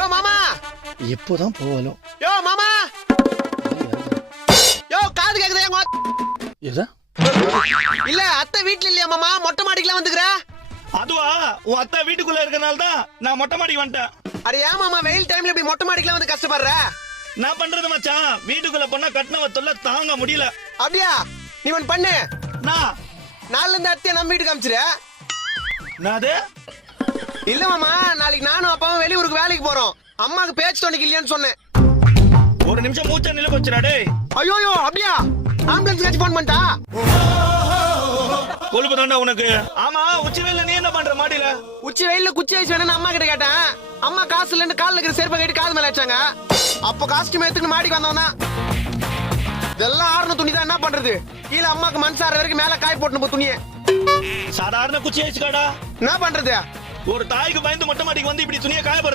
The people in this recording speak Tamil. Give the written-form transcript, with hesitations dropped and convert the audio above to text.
யோ மாமா எப்போதான் போவாலும் யோ மாமா யோ காது கேக்குதா எங்க எதா இல்ல அத்தை வீட்ல இல்லையா மாமா மொட்டை மாடிக்குலாம் வந்துக்குற அதுவா உன் அத்தா வீட்டுக்குள்ள இருக்கனால தான் நான் மொட்டை மாடிக்கு வந்துட்டேன். அட ஏன் மாமா வெயில் டைம்ல இப்படி மொட்டை மாடிக்குலாம் வந்து கஷ்டப்படுற நான் பண்றது மச்சான் வீட்டுக்குள்ள போனா கட்டின தொல்லை தாங்க முடியல. அப்படியா நீ ஒன்னு பண்ணு நான் நாளைல இருந்து அத்தையை நம்ம வீட்டுக்கு அமிச்சிரு நாது இல்ல மாமா நாளைக்கு நானும் அப்பாவும் வெளியூருக்கு வேலைக்கு போறோம் அம்மாக்கு பேச்சு தொண்டைக்கு இல்லையான்னு சொன்னேன். ஒரு நிமிஷம் மூச்சா நில வச்சுடா டேய். ஐயோ அப்படியா ஆம்புலன்ஸ் கட்சி போன் பண்ணிட்டா கொழுப்பு தாண்டா உனக்கு. ஆமா உச்சி வெயில்ல நீ என்ன பண்ற மாடியில? உச்சி வெயில்ல குச்சி ஐஸ் வேணும்னு அம்மா கிட்ட கேட்டேன். அம்மா காசு இல்லன்னு கால்ல இருக்கிற செருப்பை கட்டி காது மேல வச்சாங்க. அப்ப காஸ்டியூம் எடுத்துட்டு மாடிக்கு வந்தவன் தான். இதெல்லாம் ஆறுன துணி தான் என்ன பண்றது? கீழே அம்மாக்கு மனசார வரைக்கும் மேல காய் போட்டு போ துணியை. சாதாரண குச்சி ஐஸ் காடா. என்ன பண்றது? ஒரு தாய்க்கு பயந்து மொட்டை மாடிக்கு வந்து இப்படி துணியை காய